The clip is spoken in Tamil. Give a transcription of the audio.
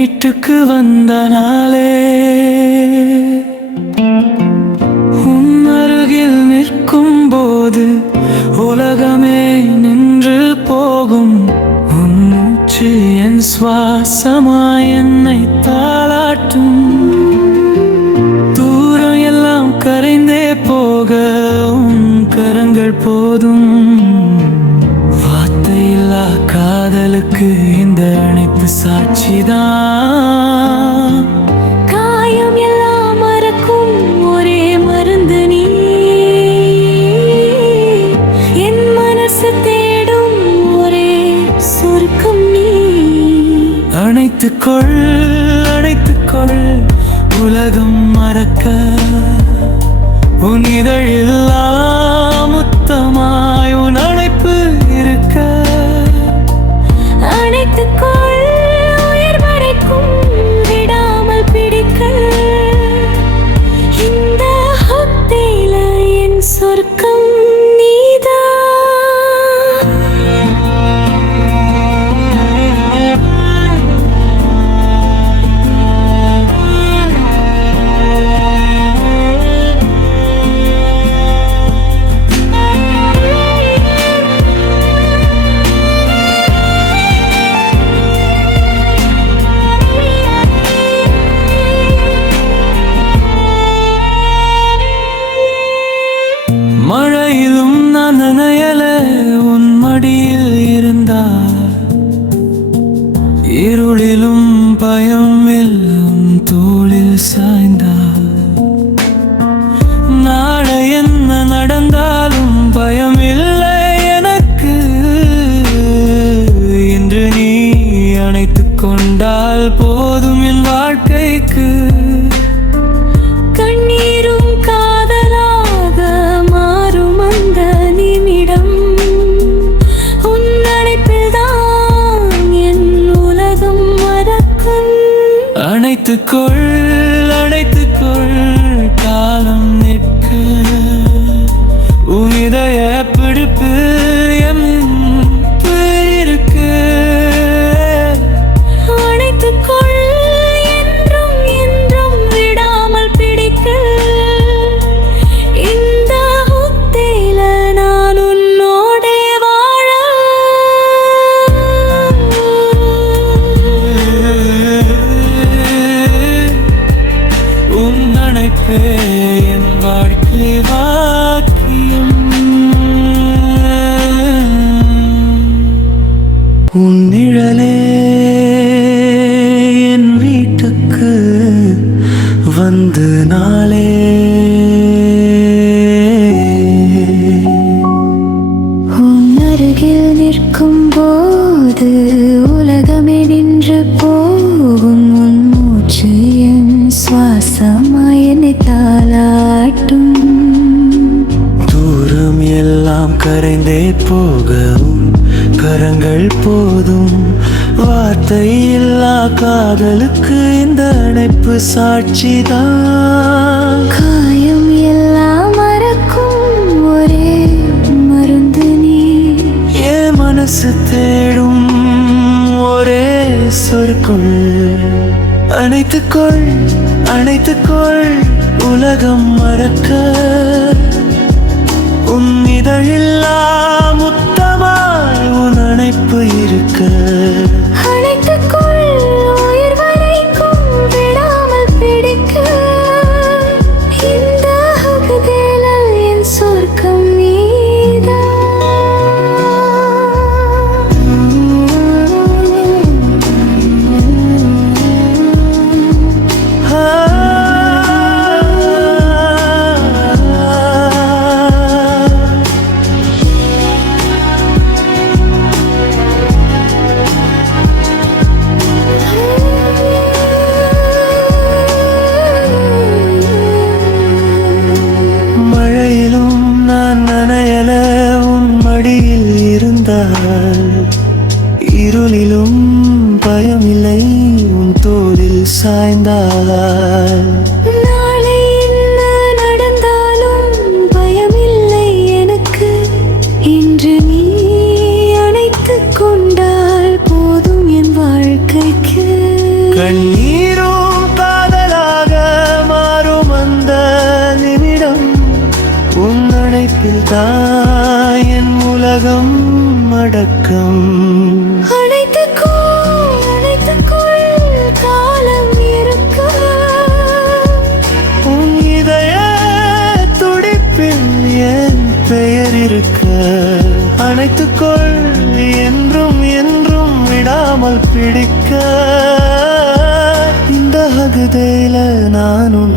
வீட்டுக்கு வந்த நாளே உன் அருகில் நிற்கும் போது உலகமே நின்று போகும். உன் மூச்சு என் சுவாசமாய் என்னை தாளாட்டும். தூரம் எல்லாம் கரைந்தே போக உன் கரங்கள் போதும். வார்த்தையில்லா காதலுக்கு இந்த அணைப்பு சாட்சிதான். காயம் எல்லாம் மறக்கும் ஒரே மருந்து நீ. என் மனசு தேடும் ஒரே சொர்க்கம் நீ. அணைத்துக்கொள் அணைத்துக்கொள் உலகம் மறக்க. உன் இதழில்லா முத்தமாய் உன் அணைப்பு இருக்க. அணைத்துக்கொள் உயிர் வரைக்கும் விடாமல் பிடிக்க. இந்த ஹொத்தையில என் சொர்க்கம் மழையிலும் நான் நனையல உன் மடியில் இருந்தால். இருளிலும் பயம் உன் தோளில் சாய்ந்தால். நாளை என்ன நடந்தாலும் பயம் இல்லை எனக்கு. இன்று நீ அணைத்துக் கொண்டால் போதும் என் வாழ்க்கைக்கு. கண்ணீரும் காதலாக மாறும் அந்த நிமிடம். உன் அணைப்பில்தான் என் உலகம் மறக்கும். அணைத்துக்கொள் அணைத்துக்கொள் காலம் நிற்க. உன் இதய பிடிப்பு என் இருக்கு. அணைத்துக்கொள் என்றும் என்றும் விடாமல் பிடிக்க. இந்த ஹொத்தையில நான் உன்னோடே வாழ. உன் அணைப்பே என் வாழ்க்கை வாக்கியம். உன் நிழலே என் வீட்டுக்கு வந்து நாளே. உன் அருகில் நிற்கும் போது உலகமே நின்று போகும். உன் மூச்சு என் சுவாசமாய் என்னை தாளாட்டும். தூரம் எல்லாம் கரைந்தே போகவும் கரங்கள் போதும். வார்த்தையில்லா காதலுக்கு இந்த அணைப்பு சாட்சிதான். காயம் எல்லாம் மறக்கும் ஒரே மருந்து நீ. என் மனசு தேடும் ஒரே சொற்குள். அணைத்துக்கொள் அணைத்துக்கொள் உலகம் மறக்க. உன் இதழில்லா முத்தமாய் உன் அணைப்பு இருக்க. அணைத்துக்கொள் உயிர் வரைக்கும் விடாமல் பிடிக்க. இந்த அகதில என் சொர்க்கம் மழையிலும் நான் நனையல உன் மடியில் இருந்தால். இருளிலும் பயமில்லை உன் தோளில் சாய்ந்தால். நாளை என்ன நடந்தாலும் பயமில்லை எனக்கு. இன்று நீ அணைத்துக் கொண்டால் போதும் என் வாழ்க்கைக்கு. கண்ணீரும் காதலாக மாறும் அந்த நிமிடம் உன் அணைப்பில் தான் என் உலகம் அடக்கம். அணைத்துக்கொள் காலம் இருக்க உன் இதய துடிப்பில் என் பெயர் இருக்க. அணைத்துக்கொள் என்றும் என்றும் விடாமல் பிடிக்க. இந்த அகுதையில நான் உன்